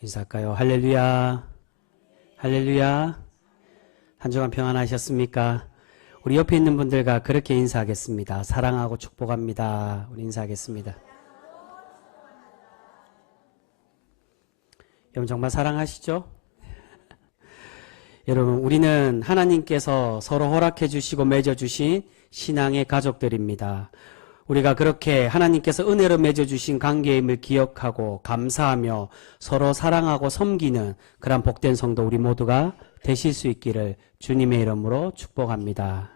인사할까요? 할렐루야. 할렐루야. 한 주간 평안하셨습니까? 우리 옆에 있는 분들과 그렇게 인사하겠습니다. 사랑하고 축복합니다. 우리 인사하겠습니다. 여러분 정말 사랑하시죠? 여러분 우리는 하나님께서 서로 허락해 주시고 맺어 주신 신앙의 가족들입니다. 우리가 그렇게 하나님께서 은혜로 맺어 주신 관계임을 기억하고 감사하며 서로 사랑하고 섬기는 그런 복된 성도 우리 모두가 되실 수 있기를 주님의 이름으로 축복합니다.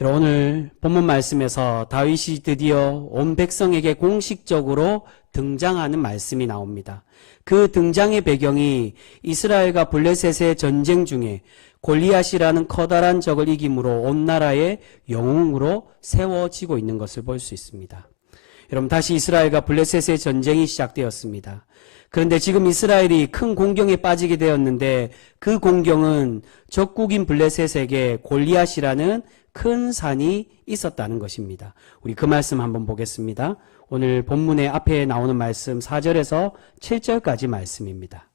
오늘 본문 말씀에서 다윗이 드디어 온 백성에게 공식적으로 등장하는 말씀이 나옵니다. 그 등장의 배경이 이스라엘과 블레셋의 전쟁 중에 골리앗이라는 커다란 적을 이김으로 온 나라의 영웅으로 세워지고 있는 것을 볼 수 있습니다. 여러분 다시 이스라엘과 블레셋의 전쟁이 시작되었습니다. 그런데 지금 이스라엘이 큰 공경에 빠지게 되었는데 그 공경은 적국인 블레셋에게 골리앗이라는 큰 산이 있었다는 것입니다. 우리 그 말씀 한번 보겠습니다. 오늘 본문의 앞에 나오는 말씀 4절에서 7절까지 말씀입니다.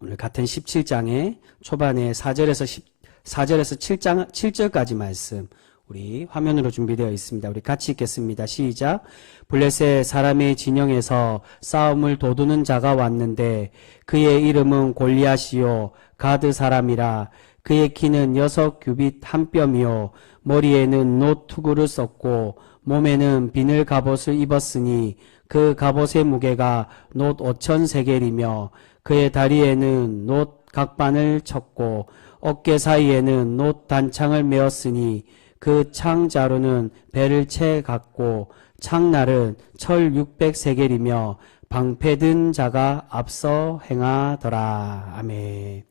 오늘 같은 17장의 초반에 4절에서 7절까지 말씀 우리 화면으로 준비되어 있습니다. 우리 같이 읽겠습니다. 시작. 블레셋 사람의 진영에서 싸움을 도두는 자가 왔는데 그의 이름은 골리앗이요 가드 사람이라. 그의 키는 6규빗 한 뼘이요 머리에는 놋 투구를 썼고 몸에는 비늘 갑옷을 입었으니 그 갑옷의 무게가 놋 5천 세겔이며 그의 다리에는 놋 각반을 쳤고 어깨 사이에는 놋 단창을 메었으니 그 창 자루는 배를 채 갖고 창날은 철 600세겔이며 방패 든 자가 앞서 행하더라. 아멘.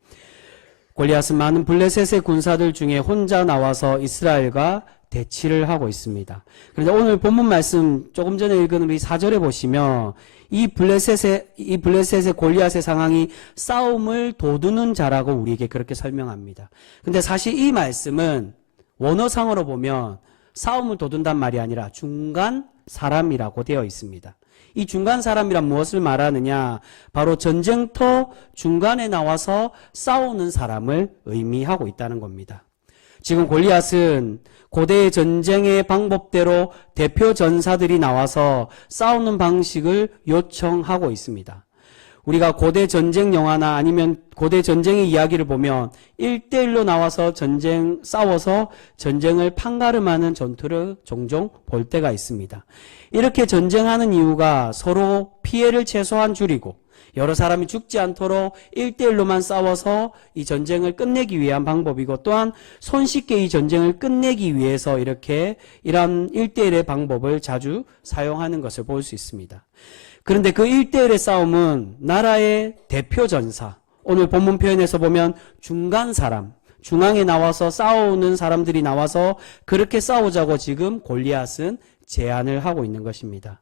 골리앗은 많은 블레셋의 군사들 중에 혼자 나와서 이스라엘과 대치를 하고 있습니다. 그런데 오늘 본문 말씀 조금 전에 읽은 우리 4절에 보시면 이 블레셋의 골리앗의 상황이 싸움을 도두는 자라고 우리에게 그렇게 설명합니다. 근데 사실 이 말씀은 원어상으로 보면 싸움을 도둔단 말이 아니라 중간 사람이라고 되어 있습니다. 이 중간 사람이란 무엇을 말하느냐? 바로 전쟁터 중간에 나와서 싸우는 사람을 의미하고 있다는 겁니다. 지금 골리앗은 고대의 전쟁의 방법대로 대표 전사들이 나와서 싸우는 방식을 요청하고 있습니다. 우리가 고대 전쟁 영화나 아니면 고대 전쟁의 이야기를 보면 1대1로 나와서 싸워서 전쟁을 판가름하는 전투를 종종 볼 때가 있습니다. 이렇게 전쟁하는 이유가 서로 피해를 최소한 줄이고 여러 사람이 죽지 않도록 1대1로만 싸워서 이 전쟁을 끝내기 위한 방법이고 또한 손쉽게 이 전쟁을 끝내기 위해서 이러한 1대1의 방법을 자주 사용하는 것을 볼 수 있습니다. 그런데 그 1대1의 싸움은 나라의 대표 전사, 오늘 본문 표현에서 보면 중간 사람, 중앙에 나와서 싸우는 사람들이 나와서 그렇게 싸우자고 지금 골리앗은 제안을 하고 있는 것입니다.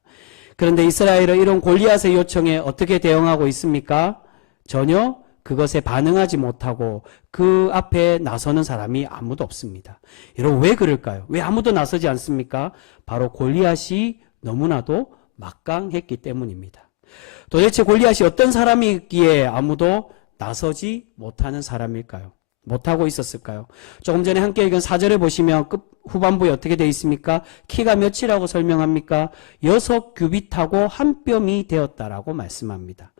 그런데 이스라엘은 이런 골리앗의 요청에 어떻게 대응하고 있습니까? 전혀 그것에 반응하지 못하고 그 앞에 나서는 사람이 아무도 없습니다. 여러분 왜 그럴까요? 왜 아무도 나서지 않습니까? 바로 골리앗이 너무나도 막강했기 때문입니다. 도대체 골리앗이 어떤 사람이기에 아무도 나서지 못하는 사람일까요? 못하고 있었을까요? 조금 전에 함께 읽은 4절에 보시면 후반부에 어떻게 되어 있습니까? 키가 몇이라고 설명합니까? 6규빗하고 한 뼘이 되었다라고 말씀합니다.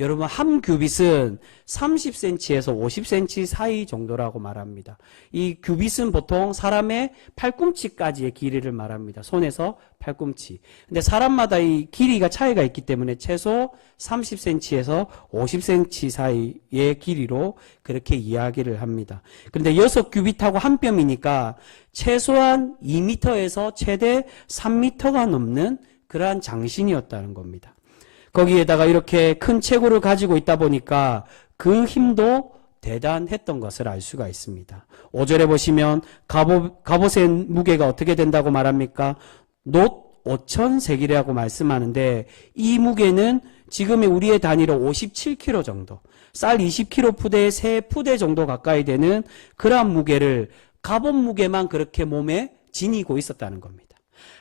여러분 한 규빗은 30cm에서 50cm 사이 정도라고 말합니다. 이 규빗은 보통 사람의 팔꿈치까지의 길이를 말합니다. 손에서 팔꿈치. 근데 사람마다 이 길이가 차이가 있기 때문에 최소 30cm에서 50cm 사이의 길이로 그렇게 이야기를 합니다. 그런데 6규빗하고 한 뼘이니까 최소한 2m에서 최대 3m가 넘는 그러한 장신이었다는 겁니다. 거기에다가 이렇게 큰 체구를 가지고 있다 보니까 그 힘도 대단했던 것을 알 수가 있습니다. 5절에 보시면 갑옷의 무게가 어떻게 된다고 말합니까? 놋 5천 세겔이라고 말씀하는데 이 무게는 지금의 우리의 단위로 57kg 정도, 쌀 20kg 푸대에 3푸대 정도 가까이 되는 그러한 무게를 갑옷 무게만 그렇게 몸에 지니고 있었다는 겁니다.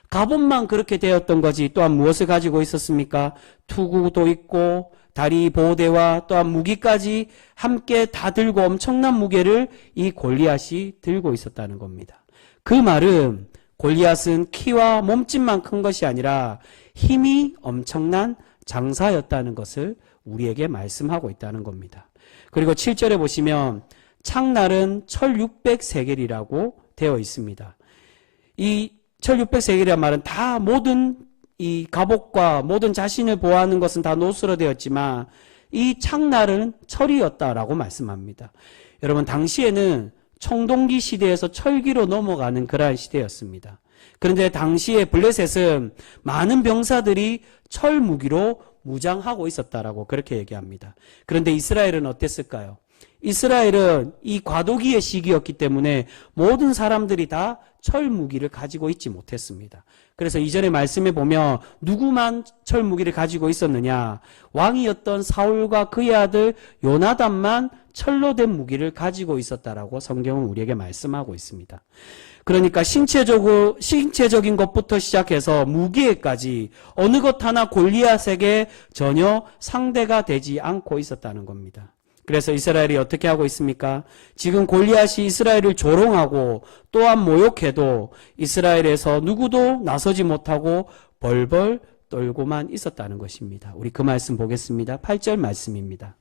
갑옷만 그렇게 되었던 거지 또한 무엇을 가지고 있었습니까? 투구도 있고 다리 보호대와 또한 무기까지 함께 다 들고 엄청난 무게를 이 골리앗이 들고 있었다는 겁니다. 그 말은 골리앗은 키와 몸집만 큰 것이 아니라 힘이 엄청난 장사였다는 것을 우리에게 말씀하고 있다는 겁니다. 그리고 7절에 보시면 창날은 1600세겔이라고 되어 있습니다. 이 1600세겔이라는 말은 다 모든 이 갑옷과 모든 자신을 보호하는 것은 다 노수로 되었지만 이 창날은 철이었다라고 말씀합니다. 여러분, 당시에는 청동기 시대에서 철기로 넘어가는 그러한 시대였습니다. 그런데 당시에 블레셋은 많은 병사들이 철 무기로 무장하고 있었다라고 그렇게 얘기합니다. 그런데 이스라엘은 어땠을까요? 이스라엘은 이 과도기의 시기였기 때문에 모든 사람들이 다 철 무기를 가지고 있지 못했습니다. 그래서 이전에 말씀해 보면 누구만 철 무기를 가지고 있었느냐? 왕이었던 사울과 그의 아들 요나단만 철로 된 무기를 가지고 있었다라고 성경은 우리에게 말씀하고 있습니다. 그러니까 신체적인 것부터 시작해서 무기에까지 어느 것 하나 골리앗에게 전혀 상대가 되지 않고 있었다는 겁니다. 그래서 이스라엘이 어떻게 하고 있습니까? 지금 골리앗이 이스라엘을 조롱하고 또한 모욕해도 이스라엘에서 누구도 나서지 못하고 벌벌 떨고만 있었다는 것입니다. 우리 그 말씀 보겠습니다. 8절 말씀입니다.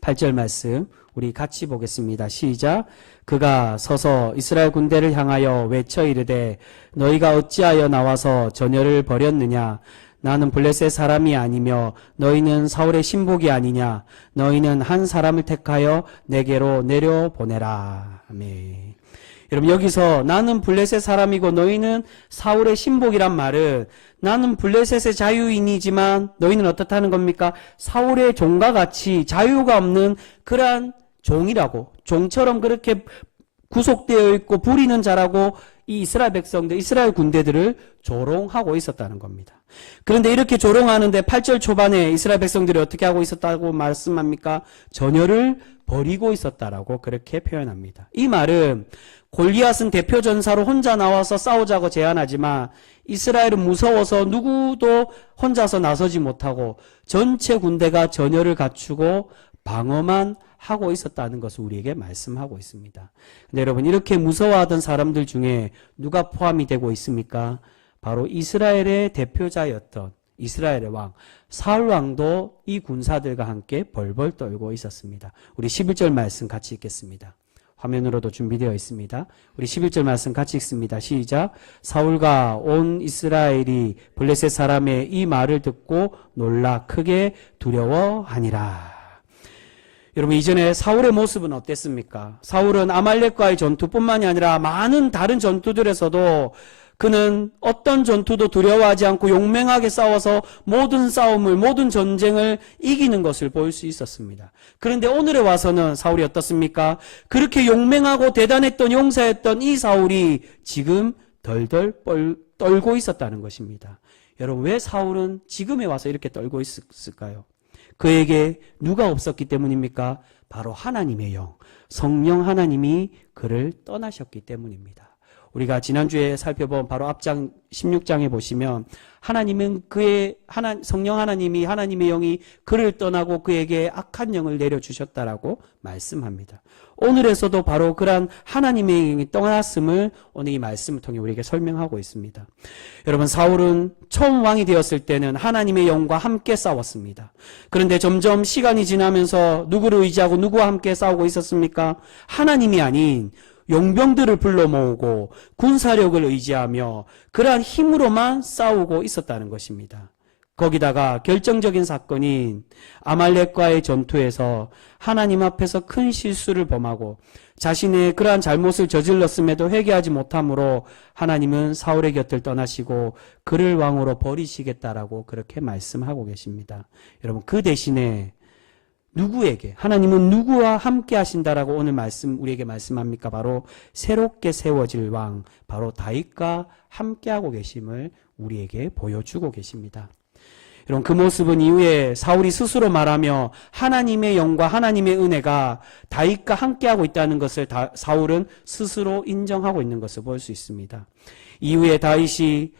8절 말씀 우리 같이 보겠습니다. 시작. 그가 서서 이스라엘 군대를 향하여 외쳐 이르되 너희가 어찌하여 나와서 전열을 벌였느냐? 나는 블레셋 사람이 아니며 너희는 사울의 신복이 아니냐? 너희는 한 사람을 택하여 내게로 내려보내라. 아멘. 여러분, 여기서 나는 블레셋 사람이고 너희는 사울의 신복이란 말은 나는 블레셋의 자유인이지만 너희는 어떻다는 겁니까? 사울의 종과 같이 자유가 없는 그러한 종이라고, 종처럼 그렇게 구속되어 있고 부리는 자라고 이 이스라엘 백성들, 이스라엘 군대들을 조롱하고 있었다는 겁니다. 그런데 이렇게 조롱하는데 8절 초반에 이스라엘 백성들이 어떻게 하고 있었다고 말씀합니까? 전열을 버리고 있었다라고 그렇게 표현합니다. 이 말은 골리앗은 대표 전사로 혼자 나와서 싸우자고 제안하지만 이스라엘은 무서워서 누구도 혼자서 나서지 못하고 전체 군대가 전열을 갖추고 방어만 하고 있었다는 것을 우리에게 말씀하고 있습니다. 근데 여러분, 이렇게 무서워하던 사람들 중에 누가 포함이 되고 있습니까? 바로 이스라엘의 대표자였던 이스라엘의 왕 사울 왕도 이 군사들과 함께 벌벌 떨고 있었습니다. 우리 11절 말씀 같이 읽겠습니다. 화면으로도 준비되어 있습니다. 우리 11절 말씀 같이 읽습니다. 시작. 사울과 온 이스라엘이 블레셋 사람의 이 말을 듣고 놀라 크게 두려워하니라. 여러분, 이전에 사울의 모습은 어땠습니까? 사울은 아말렉과의 전투뿐만이 아니라 많은 다른 전투들에서도 그는 어떤 전투도 두려워하지 않고 용맹하게 싸워서 모든 싸움을, 모든 전쟁을 이기는 것을 볼 수 있었습니다. 그런데 오늘에 와서는 사울이 어떻습니까? 그렇게 용맹하고 대단했던 용사였던 이 사울이 지금 덜덜 떨고 있었다는 것입니다. 여러분, 왜 사울은 지금에 와서 이렇게 떨고 있을까요? 그에게 누가 없었기 때문입니까? 바로 하나님의 영, 성령 하나님이 그를 떠나셨기 때문입니다. 우리가 지난주에 살펴본 바로 앞장 16장에 보시면 하나님은 성령 하나님이 하나님의 영이 그를 떠나고 그에게 악한 영을 내려주셨다라고 말씀합니다. 오늘에서도 바로 그러한 하나님의 영이 떠났음을 오늘 이 말씀을 통해 우리에게 설명하고 있습니다. 여러분, 사울은 처음 왕이 되었을 때는 하나님의 영과 함께 싸웠습니다. 그런데 점점 시간이 지나면서 누구를 의지하고 누구와 함께 싸우고 있었습니까? 하나님이 아닌 용병들을 불러 모으고 군사력을 의지하며 그러한 힘으로만 싸우고 있었다는 것입니다. 거기다가 결정적인 사건인 아말렉과의 전투에서 하나님 앞에서 큰 실수를 범하고 자신의 그러한 잘못을 저질렀음에도 회개하지 못함으로 하나님은 사울의 곁을 떠나시고 그를 왕으로 버리시겠다라고 그렇게 말씀하고 계십니다. 여러분, 그 대신에 누구에게, 하나님은 누구와 함께 하신다라고 오늘 우리에게 말씀합니까? 바로 새롭게 세워질 왕, 바로 다윗과 함께하고 계심을 우리에게 보여주고 계십니다. 여러분, 그 모습은 이후에 사울이 스스로 말하며 하나님의 영과 하나님의 은혜가 다윗과 함께하고 있다는 것을 사울은 스스로 인정하고 있는 것을 볼 수 있습니다. 이후에 다윗이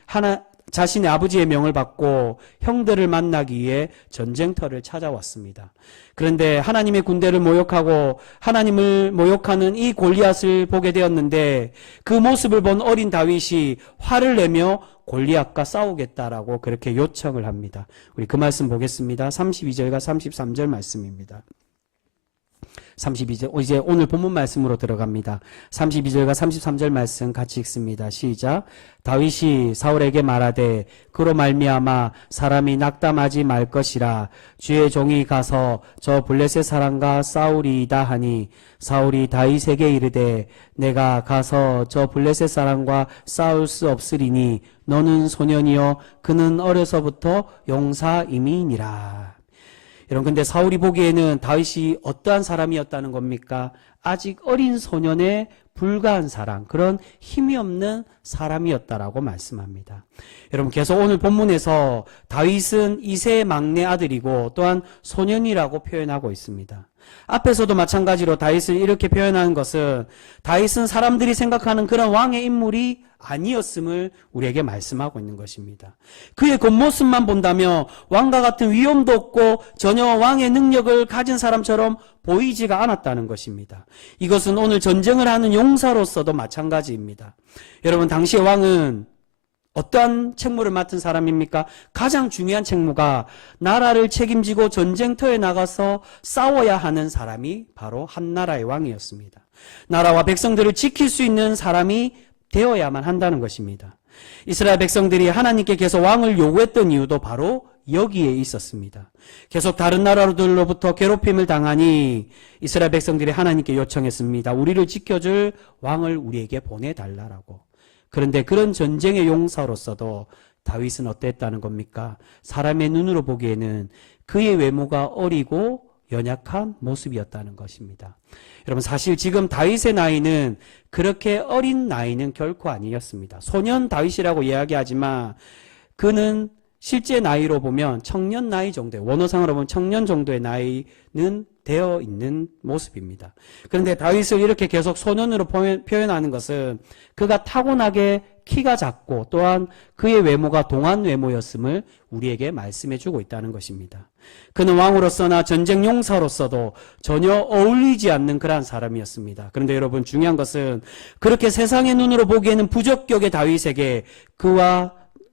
자신의 아버지의 명을 받고 형들을 만나기 위해 전쟁터를 찾아왔습니다. 그런데 하나님의 군대를 모욕하고 하나님을 모욕하는 이 골리앗을 보게 되었는데 그 모습을 본 어린 다윗이 화를 내며 골리앗과 싸우겠다라고 그렇게 요청을 합니다. 우리 그 말씀 보겠습니다. 32절과 33절 말씀입니다. 32절, 이제 오늘 본문 말씀으로 들어갑니다. 32절과 33절 말씀 같이 읽습니다. 시작. 다윗이 사울에게 말하되 그로 말미암아 사람이 낙담하지 말 것이라 주의 종이 가서 저 블레셋 사람과 싸우리이다 하니 사울이 다윗에게 이르되 내가 가서 저 블레셋 사람과 싸울 수 없으리니 너는 소년이요 그는 어려서부터 용사임이니라. 여러분, 근데 사울이 보기에는 다윗이 어떠한 사람이었다는 겁니까? 아직 어린 소년에 불과한 사람, 그런 힘이 없는 사람이었다라고 말씀합니다. 여러분, 계속 오늘 본문에서 다윗은 이세의 막내 아들이고 또한 소년이라고 표현하고 있습니다. 앞에서도 마찬가지로 다윗을 이렇게 표현하는 것은 다윗은 사람들이 생각하는 그런 왕의 인물이 아니었음을 우리에게 말씀하고 있는 것입니다. 그의 겉모습만 본다면 왕과 같은 위엄도 없고 전혀 왕의 능력을 가진 사람처럼 보이지가 않았다는 것입니다. 이것은 오늘 전쟁을 하는 용사로서도 마찬가지입니다. 여러분, 당시의 왕은 어떠한 책무를 맡은 사람입니까? 가장 중요한 책무가 나라를 책임지고 전쟁터에 나가서 싸워야 하는 사람이 바로 한 나라의 왕이었습니다. 나라와 백성들을 지킬 수 있는 사람이 되어야만 한다는 것입니다. 이스라엘 백성들이 하나님께 계속 왕을 요구했던 이유도 바로 여기에 있었습니다. 계속 다른 나라들로부터 괴롭힘을 당하니 이스라엘 백성들이 하나님께 요청했습니다. 우리를 지켜줄 왕을 우리에게 보내달라고. 그런데 그런 전쟁의 용사로서도 다윗은 어땠다는 겁니까? 사람의 눈으로 보기에는 그의 외모가 어리고 연약한 모습이었다는 것입니다. 여러분, 사실 지금 다윗의 나이는 그렇게 어린 나이는 결코 아니었습니다. 소년 다윗이라고 이야기하지만 그는 실제 나이로 보면 청년 나이 정도의, 원어상으로 보면 청년 정도의 나이는 되어 있는 모습입니다. 그런데 다윗을 이렇게 계속 소년으로 표현하는 것은 그가 타고나게 키가 작고 또한 그의 외모가 동안 외모였음을 우리에게 말씀해주고 있다는 것입니다. 그는 왕으로서나 전쟁 용사로서도 전혀 어울리지 않는 그러한 사람이었습니다. 그런데 여러분, 중요한 것은 그렇게 세상의 눈으로 보기에는 부적격의 다윗에게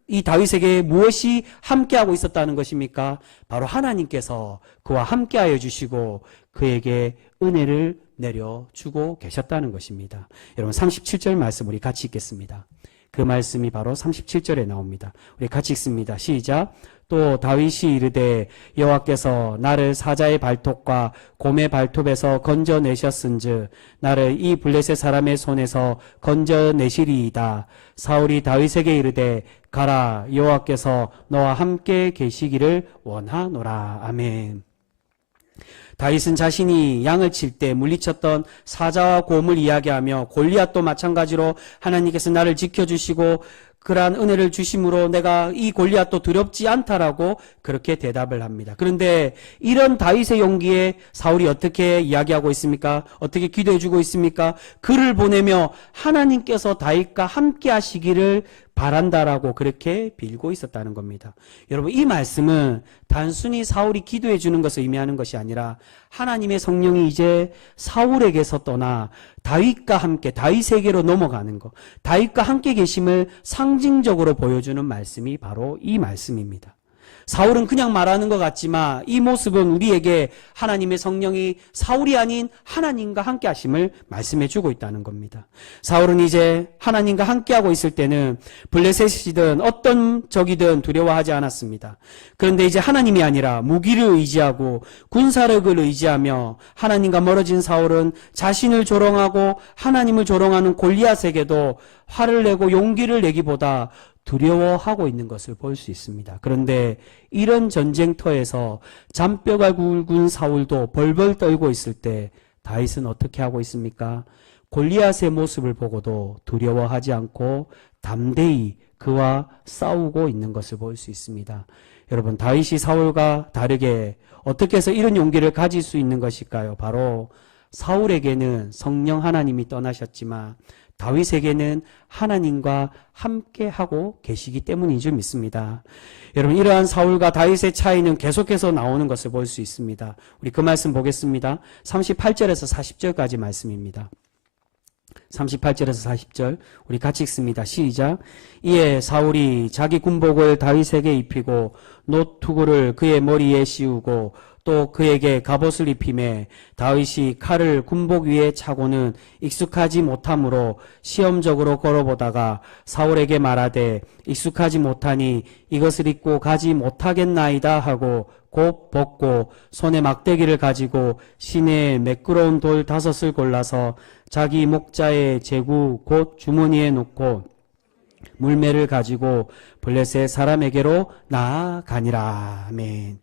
이 다윗에게 무엇이 함께하고 있었다는 것입니까? 바로 하나님께서 그와 함께하여 주시고 그에게 은혜를 내려주고 계셨다는 것입니다. 여러분, 37절 말씀 우리 같이 읽겠습니다. 그 말씀이 바로 37절에 나옵니다. 우리 같이 읽습니다. 시작. 또 다윗이 이르되 여호와께서 나를 사자의 발톱과 곰의 발톱에서 건져내셨은즉 나를 이 블레셋 사람의 손에서 건져내시리이다. 사울이 다윗에게 이르되 가라, 여호와께서 너와 함께 계시기를 원하노라. 아멘. 다윗은 자신이 양을 칠 때 물리쳤던 사자와 곰을 이야기하며 골리앗도 마찬가지로 하나님께서 나를 지켜주시고 그러한 은혜를 주심으로 내가 이 골리앗도 두렵지 않다라고 그렇게 대답을 합니다. 그런데 이런 다윗의 용기에 사울이 어떻게 이야기하고 있습니까? 어떻게 기도해 주고 있습니까? 그를 보내며 하나님께서 다윗과 함께 하시기를 바란다라고 그렇게 빌고 있었다는 겁니다. 여러분, 이 말씀은 단순히 사울이 기도해 주는 것을 의미하는 것이 아니라 하나님의 성령이 이제 사울에게서 떠나 다윗과 함께 다윗에게로 넘어가는 것, 다윗과 함께 계심을 상징적으로 보여주는 말씀이 바로 이 말씀입니다. 사울은 그냥 말하는 것 같지만 이 모습은 우리에게 하나님의 성령이 사울이 아닌 하나님과 함께 하심을 말씀해 주고 있다는 겁니다. 사울은 이제 하나님과 함께 하고 있을 때는 블레셋이든 어떤 적이든 두려워하지 않았습니다. 그런데 이제 하나님이 아니라 무기를 의지하고 군사력을 의지하며 하나님과 멀어진 사울은 자신을 조롱하고 하나님을 조롱하는 골리앗에게도 화를 내고 용기를 내기보다 두려워하고 있는 것을 볼 수 있습니다. 그런데 이런 전쟁터에서 잔뼈가 굵은 사울도 벌벌 떨고 있을 때 다윗은 어떻게 하고 있습니까? 골리앗의 모습을 보고도 두려워하지 않고 담대히 그와 싸우고 있는 것을 볼 수 있습니다. 여러분, 다윗이 사울과 다르게 어떻게 해서 이런 용기를 가질 수 있는 것일까요? 바로 사울에게는 성령 하나님이 떠나셨지만 다윗에게는 하나님과 함께 하고 계시기 때문인 줄 믿습니다. 여러분, 이러한 사울과 다윗의 차이는 계속해서 나오는 것을 볼 수 있습니다. 우리 그 말씀 보겠습니다. 38절에서 40절까지 말씀입니다. 38절에서 40절 우리 같이 읽습니다. 시작. 이에 사울이 자기 군복을 다윗에게 입히고 노투구를 그의 머리에 씌우고 또 그에게 갑옷을 입히매 다윗이 칼을 군복 위에 차고는 익숙하지 못하므로 시험적으로 걸어보다가 사울에게 말하되 익숙하지 못하니 이것을 입고 가지 못하겠나이다 하고 곧 벗고 손에 막대기를 가지고 시내에 매끄러운 돌 5을 골라서 자기 목자의 제구 곧 주머니에 놓고 물매를 가지고 블레셋 사람에게로 나아가니라. 아멘.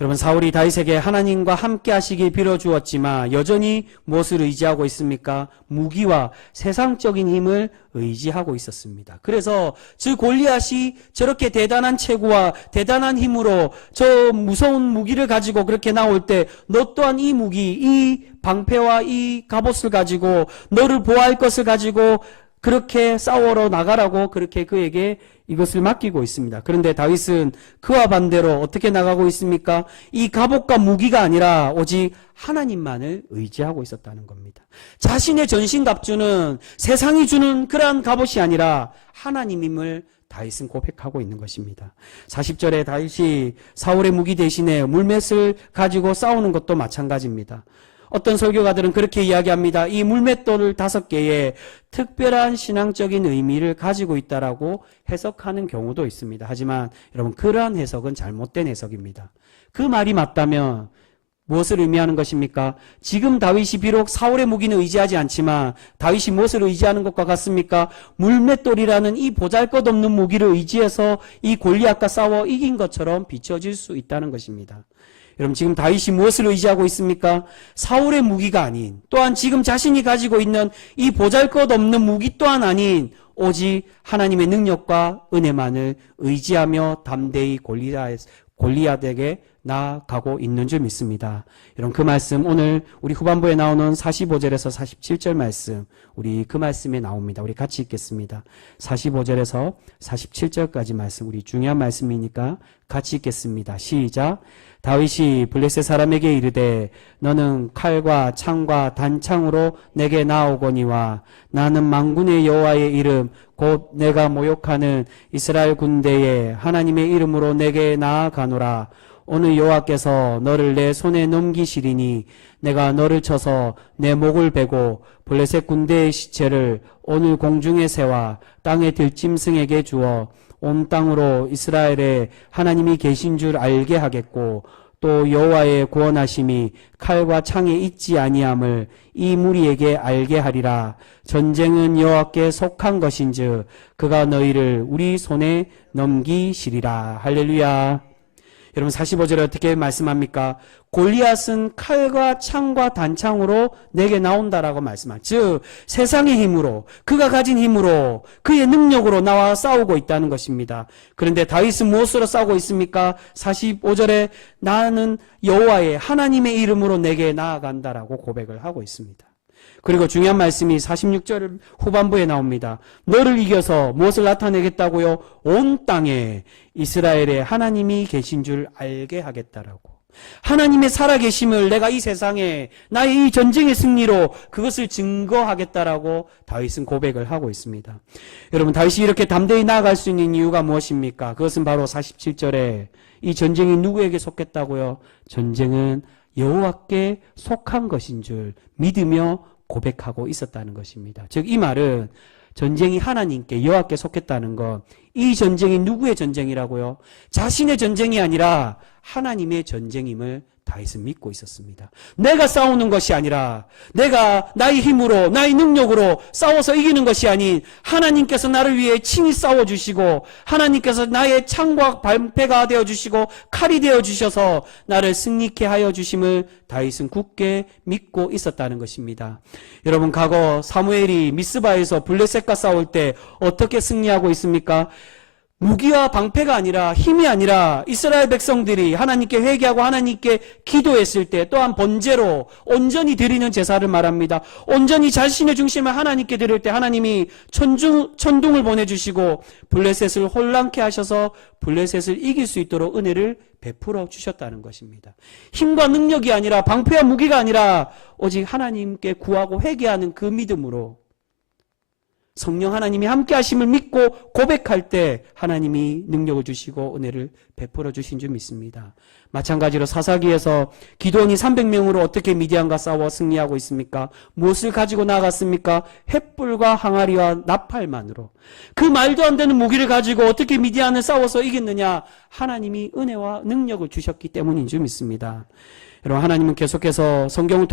여러분, 사울이 다윗에게 하나님과 함께 하시길 빌어주었지만 여전히 무엇을 의지하고 있습니까? 무기와 세상적인 힘을 의지하고 있었습니다. 그래서 저 골리앗이 저렇게 대단한 체구와 대단한 힘으로 저 무서운 무기를 가지고 그렇게 나올 때 너 또한 이 무기, 이 방패와 이 갑옷을 가지고 너를 보호할 것을 가지고 그렇게 싸우러 나가라고 그렇게 그에게 이것을 맡기고 있습니다. 그런데 다윗은 그와 반대로 어떻게 나가고 있습니까? 이 갑옷과 무기가 아니라 오직 하나님만을 의지하고 있었다는 겁니다. 자신의 전신갑주는 세상이 주는 그러한 갑옷이 아니라 하나님임을 다윗은 고백하고 있는 것입니다. 40절에 다윗이 사울의 무기 대신에 물맷을 가지고 싸우는 것도 마찬가지입니다. 어떤 설교가들은 그렇게 이야기합니다. 이 물맷돌을 5개에 특별한 신앙적인 의미를 가지고 있다라고 해석하는 경우도 있습니다. 하지만 여러분, 그러한 해석은 잘못된 해석입니다. 그 말이 맞다면 무엇을 의미하는 것입니까? 지금 다윗이 비록 사울의 무기는 의지하지 않지만 다윗이 무엇을 의지하는 것과 같습니까? 물맷돌이라는 이 보잘것없는 무기를 의지해서 이 골리앗과 싸워 이긴 것처럼 비춰질 수 있다는 것입니다. 여러분, 지금 다윗이 무엇을 의지하고 있습니까? 사울의 무기가 아닌, 또한 지금 자신이 가지고 있는 이 보잘것없는 무기 또한 아닌 오직 하나님의 능력과 은혜만을 의지하며 담대히 골리앗에게 나아가고 있는 줄 믿습니다. 여러분, 그 말씀 오늘 우리 후반부에 나오는 45절에서 47절 말씀, 우리 그 말씀에 나옵니다. 우리 같이 읽겠습니다. 45절에서 47절까지 말씀, 우리 중요한 말씀이니까 같이 읽겠습니다. 시작. 다윗이 블레셋 사람에게 이르되 너는 칼과 창과 단창으로 내게 나오거니와 나는 만군의 여호와의 이름 곧 내가 모욕하는 이스라엘 군대의 하나님의 이름으로 내게 나아가노라. 오늘 여호와께서 너를 내 손에 넘기시리니 내가 너를 쳐서 내 목을 베고 블레셋 군대의 시체를 오늘 공중의 새와 땅의 들짐승에게 주어 온 땅으로 이스라엘에 하나님이 계신 줄 알게 하겠고 또 여호와의 구원하심이 칼과 창에 있지 아니함을 이 무리에게 알게 하리라. 전쟁은 여호와께 속한 것인즉 그가 너희를 우리 손에 넘기시리라. 할렐루야. 여러분, 45절에 어떻게 말씀합니까? 골리앗은 칼과 창과 단창으로 내게 나온다라고 말씀합니다. 즉 세상의 힘으로, 그가 가진 힘으로, 그의 능력으로 나와 싸우고 있다는 것입니다. 그런데 다윗은 무엇으로 싸우고 있습니까? 45절에 나는 여호와의 하나님의 이름으로 내게 나아간다라고 고백을 하고 있습니다. 그리고 중요한 말씀이 46절 후반부에 나옵니다. 너를 이겨서 무엇을 나타내겠다고요? 온 땅에 이스라엘의 하나님이 계신 줄 알게 하겠다라고. 하나님의 살아계심을 내가 이 세상에 나의 이 전쟁의 승리로 그것을 증거하겠다라고 다윗은 고백을 하고 있습니다. 여러분, 다윗이 이렇게 담대히 나아갈 수 있는 이유가 무엇입니까? 그것은 바로 47절에 이 전쟁이 누구에게 속했다고요? 전쟁은 여호와께 속한 것인 줄 믿으며 고백하고 있었다는 것입니다. 즉 이 말은 전쟁이 하나님께 여호와께 속했다는 것, 이 전쟁이 누구의 전쟁이라고요? 자신의 전쟁이 아니라 하나님의 전쟁임을 다윗은 믿고 있었습니다. 내가 싸우는 것이 아니라 내가 나의 힘으로 나의 능력으로 싸워서 이기는 것이 아닌 하나님께서 나를 위해 친히 싸워주시고 하나님께서 나의 창과 방패가 되어주시고 칼이 되어주셔서 나를 승리케 하여 주심을 다윗은 굳게 믿고 있었다는 것입니다. 여러분, 과거 사무엘이 미스바에서 블레셋과 싸울 때 어떻게 승리하고 있습니까? 무기와 방패가 아니라, 힘이 아니라 이스라엘 백성들이 하나님께 회개하고 하나님께 기도했을 때, 또한 번제로 온전히 드리는 제사를 말합니다. 온전히 자신의 중심을 하나님께 드릴 때 하나님이 천둥을 보내주시고 블레셋을 혼란케 하셔서 블레셋을 이길 수 있도록 은혜를 베풀어 주셨다는 것입니다. 힘과 능력이 아니라, 방패와 무기가 아니라 오직 하나님께 구하고 회개하는 그 믿음으로 성령 하나님이 함께 하심을 믿고 고백할 때 하나님이 능력을 주시고 은혜를 베풀어 주신 줄 믿습니다. 마찬가지로 사사기에서 기드온이 300명으로 어떻게 미디안과 싸워 승리하고 있습니까? 무엇을 가지고 나아갔습니까? 횃불과 항아리와 나팔만으로. 그 말도 안 되는 무기를 가지고 어떻게 미디안을 싸워서 이겼느냐? 하나님이 은혜와 능력을 주셨기 때문인 줄 믿습니다. 여러분, 하나님은 계속해서 성경을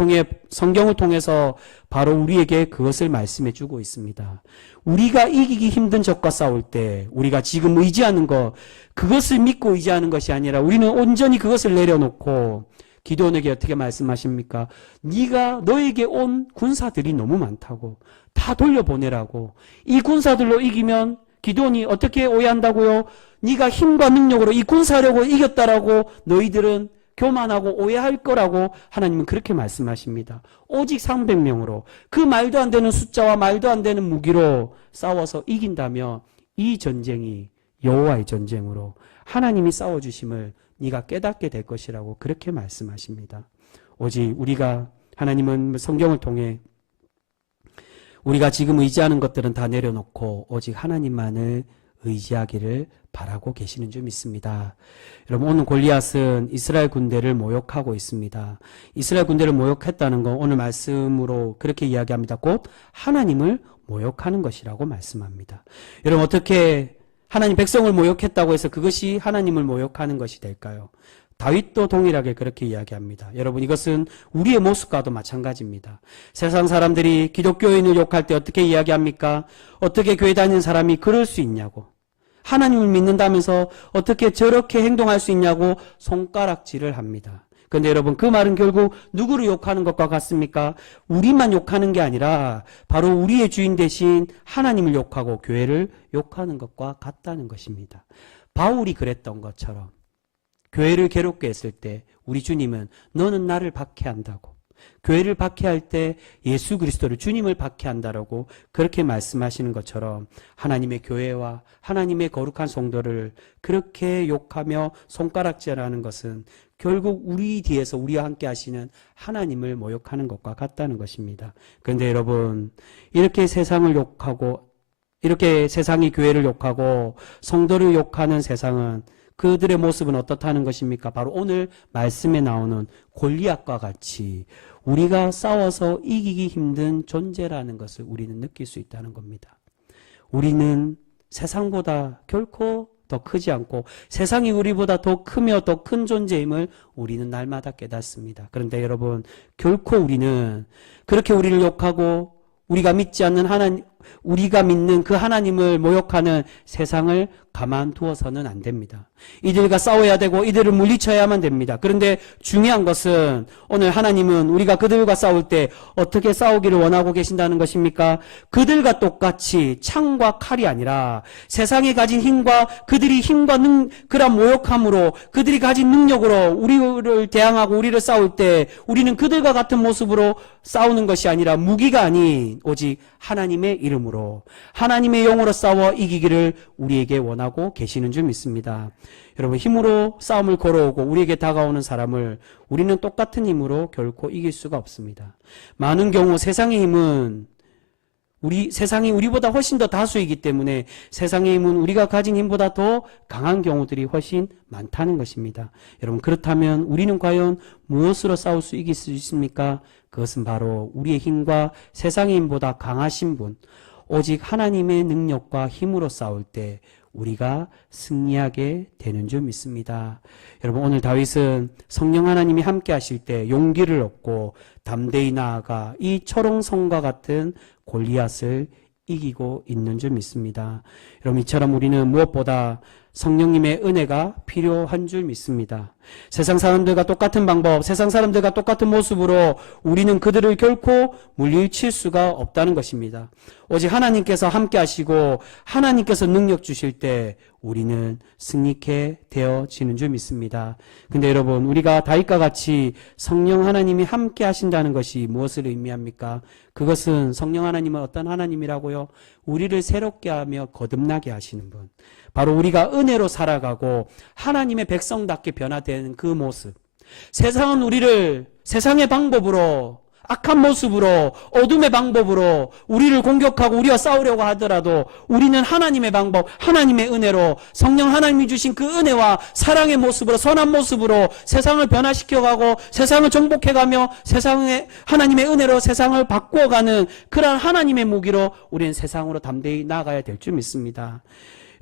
통해서 바로 우리에게 그것을 말씀해 주고 있습니다. 우리가 이기기 힘든 적과 싸울 때 우리가 지금 의지하는 것, 그것을 믿고 의지하는 것이 아니라 우리는 온전히 그것을 내려놓고, 기드온에게 어떻게 말씀하십니까? 너에게 온 군사들이 너무 많다고, 다 돌려보내라고. 이 군사들로 이기면 기드온이 어떻게 오해한다고요? 네가 힘과 능력으로 이 군사력으로 이겼다라고 너희들은 교만하고 오해할 거라고 하나님은 그렇게 말씀하십니다. 오직 300명으로 그 말도 안 되는 숫자와 말도 안 되는 무기로 싸워서 이긴다며 이 전쟁이 여호와의 전쟁으로 하나님이 싸워주심을 네가 깨닫게 될 것이라고 그렇게 말씀하십니다. 오직 하나님은 성경을 통해 우리가 지금 의지하는 것들은 다 내려놓고 오직 하나님만을 의지하기를 바라고 계시는 줄 믿습니다. 여러분, 오늘 골리앗은 이스라엘 군대를 모욕하고 있습니다. 이스라엘 군대를 모욕했다는 건 오늘 말씀으로 그렇게 이야기합니다. 곧 하나님을 모욕하는 것이라고 말씀합니다. 여러분, 어떻게 하나님 백성을 모욕했다고 해서 그것이 하나님을 모욕하는 것이 될까요? 다윗도 동일하게 그렇게 이야기합니다. 여러분, 이것은 우리의 모습과도 마찬가지입니다. 세상 사람들이 기독교인을 욕할 때 어떻게 이야기합니까? 어떻게 교회 다니는 사람이 그럴 수 있냐고, 하나님을 믿는다면서 어떻게 저렇게 행동할 수 있냐고 손가락질을 합니다. 그런데 여러분, 그 말은 결국 누구를 욕하는 것과 같습니까? 우리만 욕하는 게 아니라 바로 우리의 주인 대신 하나님을 욕하고 교회를 욕하는 것과 같다는 것입니다. 바울이 그랬던 것처럼 교회를 괴롭게 했을 때 우리 주님은 너는 나를 박해한다고, 교회를 박해할 때 예수 그리스도를, 주님을 박해한다라고 그렇게 말씀하시는 것처럼 하나님의 교회와 하나님의 거룩한 성도를 그렇게 욕하며 손가락질하는 것은 결국 우리 뒤에서 우리와 함께 하시는 하나님을 모욕하는 것과 같다는 것입니다. 그런데 여러분, 이렇게 세상을 욕하고, 이렇게 세상이 교회를 욕하고 성도를 욕하는 세상은, 그들의 모습은 어떻다는 것입니까? 바로 오늘 말씀에 나오는 골리앗과 같이 우리가 싸워서 이기기 힘든 존재라는 것을 우리는 느낄 수 있다는 겁니다. 우리는 세상보다 결코 더 크지 않고 세상이 우리보다 더 크며 더 큰 존재임을 우리는 날마다 깨닫습니다. 그런데 여러분, 결코 우리는 그렇게 우리를 욕하고 우리가 믿지 않는 하나님, 우리가 믿는 그 하나님을 모욕하는 세상을 가만두어서는 안 됩니다. 이들과 싸워야 되고 이들을 물리쳐야만 됩니다. 그런데 중요한 것은 오늘 하나님은 우리가 그들과 싸울 때 어떻게 싸우기를 원하고 계신다는 것입니까? 그들과 똑같이 창과 칼이 아니라 세상이 가진 힘과, 그들이 힘과 그런 모욕함으로, 그들이 가진 능력으로 우리를 대항하고 우리를 싸울 때 우리는 그들과 같은 모습으로 싸우는 것이 아니라 무기가 아닌 오직 하나님의 이름으로, 하나님의 영으로 싸워 이기기를 우리에게 원하고 계시는 줄 믿습니다. 여러분, 힘으로 싸움을 걸어오고 우리에게 다가오는 사람을 우리는 똑같은 힘으로 결코 이길 수가 없습니다. 많은 경우 세상의 힘은 세상이 우리보다 훨씬 더 다수이기 때문에 세상의 힘은 우리가 가진 힘보다 더 강한 경우들이 훨씬 많다는 것입니다. 여러분, 그렇다면 우리는 과연 무엇으로 싸울 수 이길 수 있습니까? 그것은 바로 우리의 힘과 세상의 힘보다 강하신 분, 오직 하나님의 능력과 힘으로 싸울 때 우리가 승리하게 되는 줄 믿습니다. 여러분, 오늘 다윗은 성령 하나님이 함께 하실 때 용기를 얻고 담대히 나아가 이 초롱성과 같은 골리앗을 이기고 있는 줄 믿습니다. 여러분, 이처럼 우리는 무엇보다 성령님의 은혜가 필요한 줄 믿습니다. 세상 사람들과 똑같은 방법, 세상 사람들과 똑같은 모습으로 우리는 그들을 결코 물리칠 수가 없다는 것입니다. 오직 하나님께서 함께 하시고 하나님께서 능력 주실 때 우리는 승리케 되어지는 줄 믿습니다. 근데 여러분, 우리가 다윗과 같이 성령 하나님이 함께 하신다는 것이 무엇을 의미합니까? 그것은 성령 하나님은 어떤 하나님이라고요? 우리를 새롭게 하며 거듭나게 하시는 분. 바로 우리가 은혜로 살아가고 하나님의 백성답게 변화되는 그 모습. 세상은 우리를 세상의 방법으로, 악한 모습으로, 어둠의 방법으로 우리를 공격하고 우리와 싸우려고 하더라도 우리는 하나님의 방법, 하나님의 은혜로, 성령 하나님이 주신 그 은혜와 사랑의 모습으로, 선한 모습으로 세상을 변화시켜가고 세상을 정복해가며 세상의 하나님의 은혜로 세상을 바꾸어가는 그러한 하나님의 무기로 우리는 세상으로 담대히 나아가야 될 줄 믿습니다.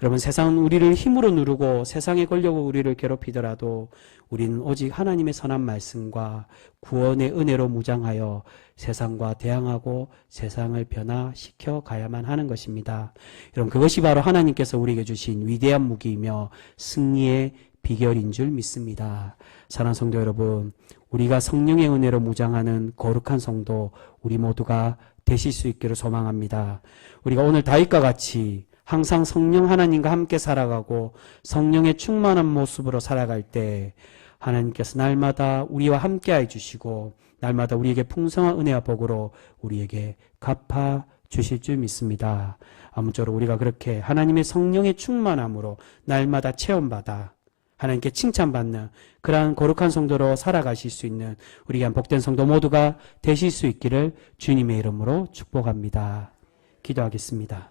여러분, 세상은 우리를 힘으로 누르고 세상의 권력으로 우리를 괴롭히더라도 우리는 오직 하나님의 선한 말씀과 구원의 은혜로 무장하여 세상과 대항하고 세상을 변화시켜 가야만 하는 것입니다. 여러분, 그것이 바로 하나님께서 우리에게 주신 위대한 무기이며 승리의 비결인 줄 믿습니다. 사랑하는 성도 여러분, 우리가 성령의 은혜로 무장하는 거룩한 성도 우리 모두가 되실 수 있기를 소망합니다. 우리가 오늘 다윗과 같이 항상 성령 하나님과 함께 살아가고 성령의 충만한 모습으로 살아갈 때 하나님께서 날마다 우리와 함께 해주시고 날마다 우리에게 풍성한 은혜와 복으로 우리에게 갚아 주실 줄 믿습니다. 아무쪼록 우리가 그렇게 하나님의 성령의 충만함으로 날마다 체험받아 하나님께 칭찬받는 그러한 거룩한 성도로 살아가실 수 있는 우리 귀한 복된 성도 모두가 되실 수 있기를 주님의 이름으로 축복합니다. 기도하겠습니다.